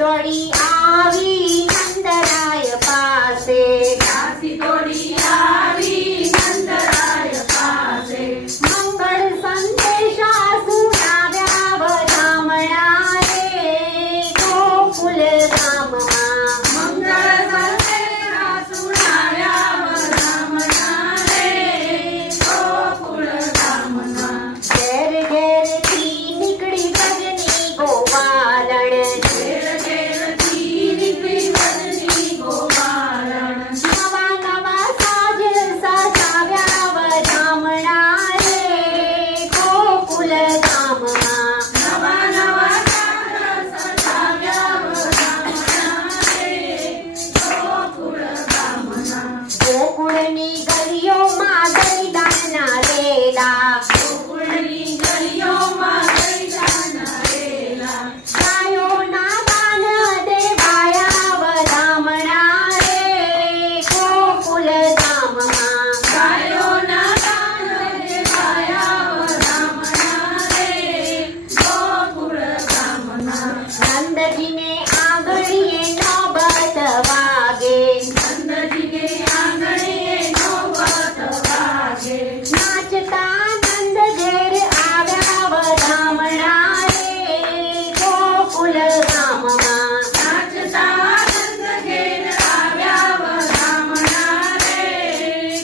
दौड़ी आवी नंदराय पासे, दासी दौड़ी आवी नंदराय पासे, मंगल संदेशा सुनाव्या ब्राह्मणा रे गोकुल धाममा. मंगल संदेशा सुनाव्या ब्राह्मणा रे गोकुल धामना. घेर घेर थी निकड़ी भजनी गोपालण, गोकुळनी गलियों बलिदान रेला, गोकुळनी गलियों बलिदान रेला, गायोना दान देवाया ब्राह्मणा रे गोकुल धाममा. गायोना दान देवाया ब्राह्मणा रे गोकुळ धामना. नंदजीने आंगणीए नौबत वागे, नंदजीने आंगणे नौबत वागे, नाचता नंद घेर आव्या ब्राह्मणा रे गोकुल धाममा. नाचता नंद घेर आव्या ब्राह्मणा रे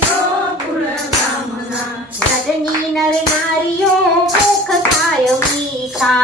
गोकुळ धामना. रजनी नर नारियो मुख काय मीठा,